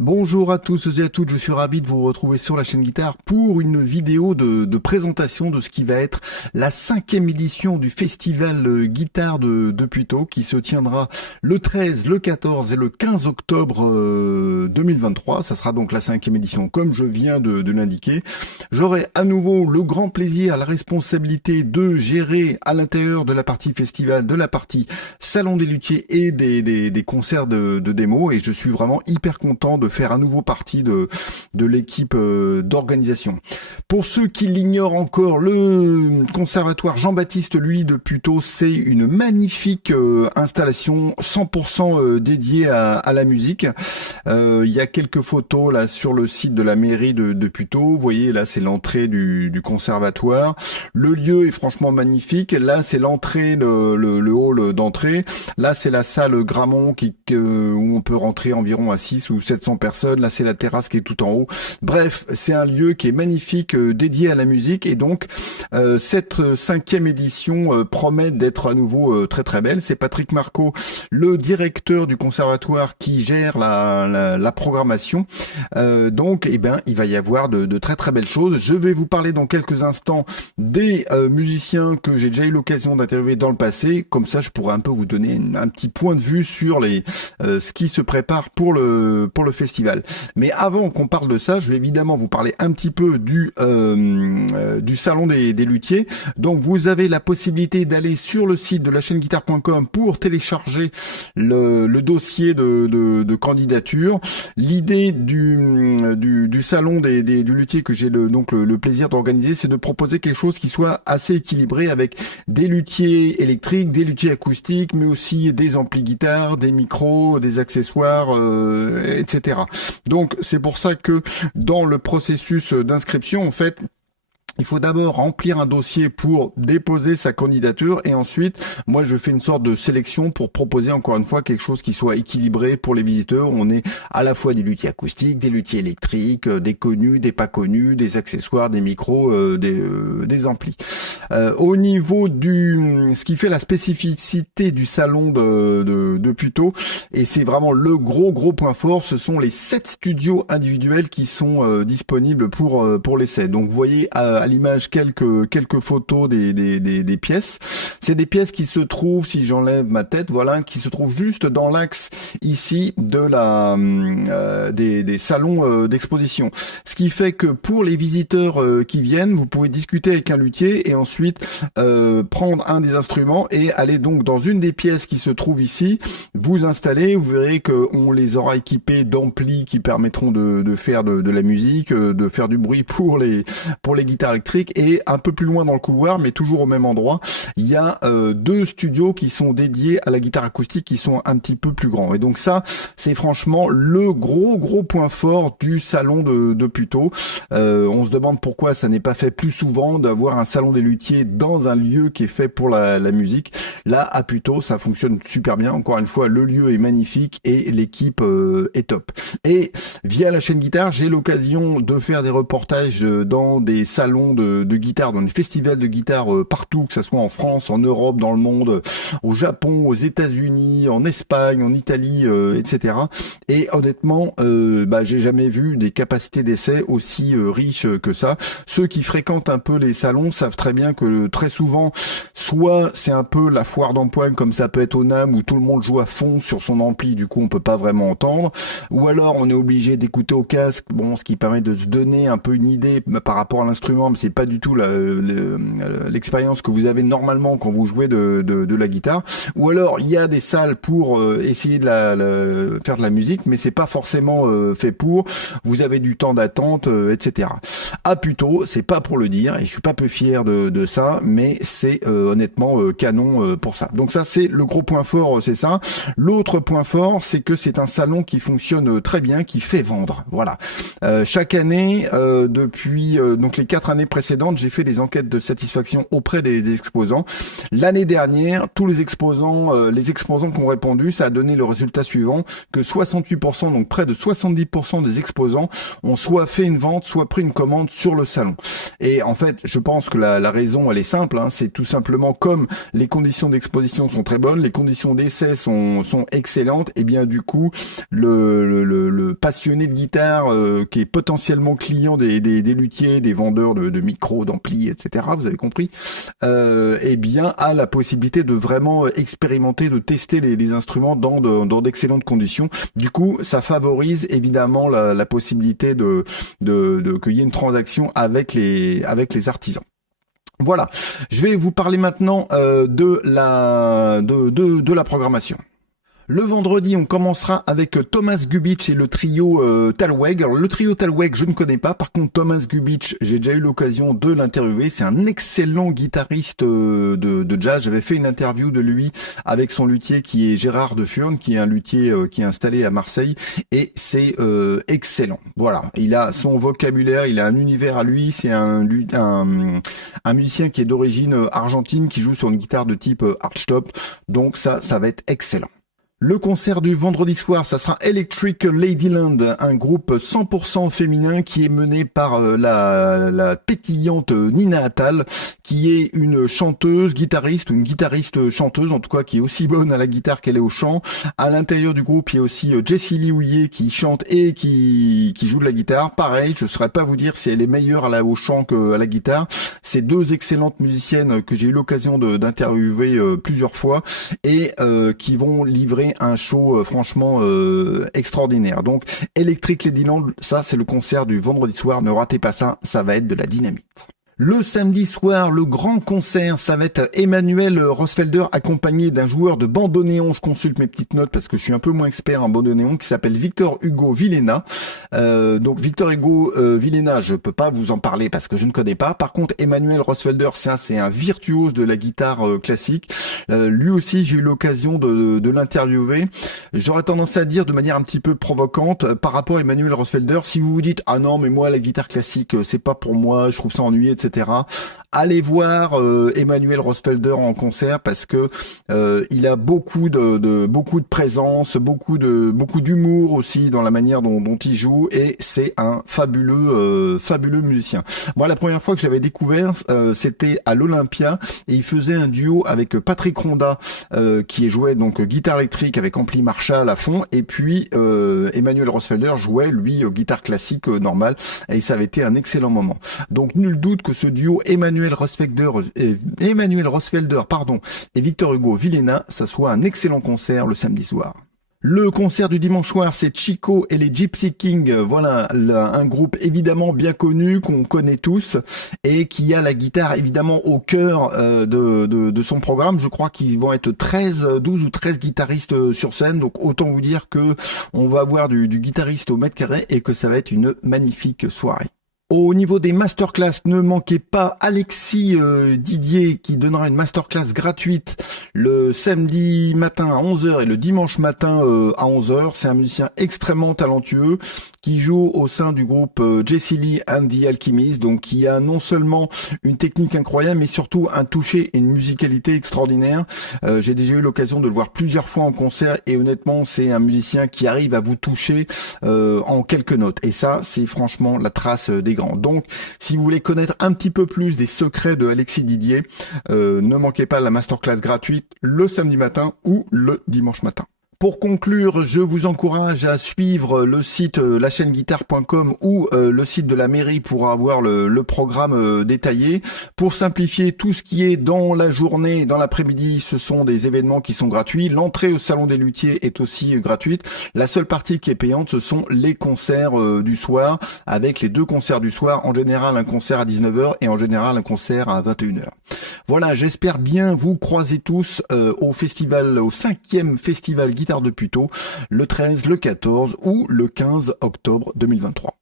Bonjour à tous et à toutes, je suis ravi de vous retrouver sur la chaîne Guitare pour une vidéo de présentation de ce qui va être la 5e édition du festival Guitare de Puteaux qui se tiendra le 13, le 14 et le 15 octobre 2023. Ça sera donc la 5e édition comme je viens de l'indiquer. J'aurai à nouveau le grand plaisir, la responsabilité de gérer à l'intérieur de la partie festival, de la partie salon des luthiers et des concerts de démo, et je suis vraiment hyper content de faire à nouveau partie de l'équipe d'organisation. Pour ceux qui l'ignorent encore, le conservatoire Jean-Baptiste Lully de Puteaux, c'est une magnifique installation 100% dédiée à la musique. Il y a quelques photos là sur le site de la mairie de Puteaux. Vous voyez, là c'est l'entrée du conservatoire. Le lieu est franchement magnifique. Là c'est l'entrée, le hall d'entrée. Là c'est la salle Gramont où on peut rentrer environ à 6 ou 700 personnes. Là c'est la terrasse qui est tout en haut. Bref, c'est un lieu qui est magnifique, dédié à la musique, et donc cette 5e édition promet d'être à nouveau très très belle. C'est Patrick Marco, le directeur du conservatoire, qui gère la programmation. Donc il va y avoir de très très belles choses. Je vais vous parler dans quelques instants des musiciens que j'ai déjà eu l'occasion d'interviewer dans le passé. Comme ça, je pourrais un peu vous donner un petit point de vue sur ce qui se prépare pour le festival. Mais avant qu'on parle de ça, je vais évidemment vous parler un petit peu du salon des luthiers. Donc vous avez la possibilité d'aller sur le site de la chaîne guitare.com pour télécharger le dossier de candidature. L'idée du salon du luthier que j'ai le plaisir d'organiser, c'est de proposer quelque chose qui soit assez équilibré, avec des luthiers électriques, des luthiers acoustiques, mais aussi des amplis guitare, des micros, des accessoires, etc. Donc c'est pour ça que dans le processus d'inscription, en fait, il faut d'abord remplir un dossier pour déposer sa candidature, et ensuite, moi, je fais une sorte de sélection pour proposer encore une fois quelque chose qui soit équilibré pour les visiteurs. On est à la fois des luthiers acoustiques, des luthiers électriques, des connus, des pas connus, des accessoires, des micros, des amplis. Au niveau ce qui fait la spécificité du salon de Puteaux, et c'est vraiment le gros point fort, ce sont les 7 studios individuels qui sont disponibles pour l'essai. Donc, vous voyez à l'image quelques photos des pièces. C'est des pièces qui se trouvent, si j'enlève ma tête, voilà, qui se trouvent juste dans l'axe ici des salons d'exposition. Ce qui fait que pour les visiteurs qui viennent, vous pouvez discuter avec un luthier et ensuite prendre un des instruments et aller donc dans une des pièces qui se trouve ici, vous installer. Vous verrez qu'on les aura équipés d'amplis qui permettront de faire de la musique, de faire du bruit pour les guitares électriques. Et un peu plus loin dans le couloir, mais toujours au même endroit, il y a 2 studios qui sont dédiés à la guitare acoustique, qui sont un petit peu plus grands. Et donc ça, c'est franchement le gros point fort du salon de Puteaux. On se demande pourquoi ça n'est pas fait plus souvent, d'avoir un salon des luthiers dans un lieu qui est fait pour la musique. Là, à Puteaux, ça fonctionne super bien. Encore une fois, le lieu est magnifique et l'équipe est top. Et via la chaîne Guitare, j'ai l'occasion de faire des reportages dans des salons de guitare, dans des festivals de guitare partout, que ce soit en France, en Europe, dans le monde, au Japon, aux États-Unis, en Espagne, en Italie, etc. Et honnêtement, j'ai jamais vu des capacités d'essai aussi riches que ça. Ceux qui fréquentent un peu les salons savent très bien que très souvent, soit c'est un peu la foire d'empoigne, comme ça peut être au NAMM, où tout le monde joue à fond sur son ampli, du coup on peut pas vraiment entendre, ou alors on est obligé d'écouter au casque, bon, ce qui permet de se donner un peu une idée par rapport à l'instrument, mais c'est pas du tout l'expérience que vous avez normalement quand vous jouez de la guitare. Ou alors il y a des salles pour essayer de faire de la musique, mais c'est pas forcément fait pour. Vous avez du temps d'attente, etc. À Puteaux, c'est pas pour le dire, et je suis pas peu fier de ça, mais c'est honnêtement canon pour ça. Donc ça, c'est le gros point fort, c'est ça. L'autre point fort, c'est que c'est un salon qui fonctionne très bien, qui fait vendre. Voilà. Chaque année, depuis donc les 4 années précédentes, j'ai fait des enquêtes de satisfaction auprès des exposants. L'année dernière, tous les exposants qui ont répondu, ça a donné le résultat suivant, que 68%, donc près de 70% des exposants ont soit fait une vente, soit pris une commande sur le salon. Et en fait, je pense que la raison, elle est simple, hein, c'est tout simplement comme les conditions d'exposition sont très bonnes, les conditions d'essai sont excellentes, et bien du coup, le passionné de guitare qui est potentiellement client des luthiers, des vendeurs de micros, d'amplis, etc., vous avez compris, eh bien a la possibilité de vraiment expérimenter, de tester les instruments dans d'excellentes conditions. Du coup, ça favorise évidemment la possibilité qu'il y ait une transaction avec les artisans. Voilà, je vais vous parler maintenant de la programmation. Le vendredi, on commencera avec Thomas Gubitsch et le trio Talweg. Alors le trio Talweg, je ne connais pas. Par contre, Thomas Gubitsch, j'ai déjà eu l'occasion de l'interviewer. C'est un excellent guitariste de jazz. J'avais fait une interview de lui avec son luthier qui est Gérard de Furnes, qui est un luthier qui est installé à Marseille. Et c'est excellent. Voilà, il a son vocabulaire, il a un univers à lui. C'est un musicien qui est d'origine argentine, qui joue sur une guitare de type hardstop. Donc ça va être excellent. Le concert du vendredi soir, ça sera Electric Ladyland, un groupe 100% féminin qui est mené par la pétillante Nina Attal, qui est une chanteuse, guitariste, une guitariste chanteuse, en tout cas qui est aussi bonne à la guitare qu'elle est au chant. À l'intérieur du groupe, il y a aussi Jessie Lee Houillet qui chante et qui joue de la guitare. Pareil, je ne saurais pas vous dire si elle est meilleure au chant qu'à la guitare. C'est deux excellentes musiciennes que j'ai eu l'occasion d'interviewer plusieurs fois et qui vont livrer un show franchement extraordinaire. Donc Electric Ladyland, ça c'est le concert du vendredi soir, ne ratez pas ça, ça va être de la dynamite. Le samedi soir, le grand concert, ça va être Emmanuel Rosfelder accompagné d'un joueur de bandoneon. Je consulte mes petites notes parce que je suis un peu moins expert en bandoneon, qui s'appelle Victor Hugo Villena. Donc Victor Hugo Villena, je peux pas vous en parler parce que je ne connais pas. Par contre, Emmanuel Rosfelder, c'est un virtuose de la guitare classique. Lui aussi, j'ai eu l'occasion de l'interviewer. J'aurais tendance à dire de manière un petit peu provocante par rapport à Emmanuel Rosfelder, si vous vous dites ah non mais moi la guitare classique c'est pas pour moi, je trouve ça ennuyeux, etc. Allez voir Emmanuel Rosfelder en concert parce que il a beaucoup de présence, beaucoup d'humour aussi dans la manière dont il joue et c'est un fabuleux musicien. Moi, la première fois que je l'avais découvert, c'était à l'Olympia et il faisait un duo avec Patrick Ronda qui jouait donc guitare électrique avec ampli Marshall à fond et puis Emmanuel Rosfelder jouait lui guitare classique normale et ça avait été un excellent moment. Donc nul doute que ce duo Emmanuel Rosfelder et Victor Hugo Villena, ça soit un excellent concert le samedi soir. Le concert du dimanche soir, c'est Chico et les Gypsy Kings. Voilà, un groupe évidemment bien connu, qu'on connaît tous, et qui a la guitare évidemment au cœur de son programme. Je crois qu'ils vont être 12 ou 13 guitaristes sur scène, donc autant vous dire que on va avoir du guitariste au mètre carré et que ça va être une magnifique soirée. Au niveau des masterclass, ne manquez pas Alexis Didier qui donnera une masterclass gratuite le samedi matin à 11h et le dimanche matin à 11h. C'est un musicien extrêmement talentueux qui joue au sein du groupe Jessie Lee and the Alchemists, donc qui a non seulement une technique incroyable mais surtout un toucher et une musicalité extraordinaire. J'ai déjà eu l'occasion de le voir plusieurs fois en concert et honnêtement c'est un musicien qui arrive à vous toucher en quelques notes et ça c'est franchement la trace des grands. Donc si vous voulez connaître un petit peu plus des secrets de Alexis Didier, ne manquez pas la masterclass gratuite le samedi matin ou le dimanche matin. Pour conclure, je vous encourage à suivre le site lachaîneguitare.com ou le site de la mairie pour avoir le programme détaillé. Pour simplifier, tout ce qui est dans la journée, dans l'après-midi, ce sont des événements qui sont gratuits. L'entrée au salon des luthiers est aussi gratuite. La seule partie qui est payante, ce sont les concerts du soir, avec les deux concerts du soir. En général, un concert à 19h et en général, un concert à 21h. Voilà, j'espère bien vous croiser tous au 5e festival Guitare de Puteaux, le 13, le 14 ou le 15 octobre 2023.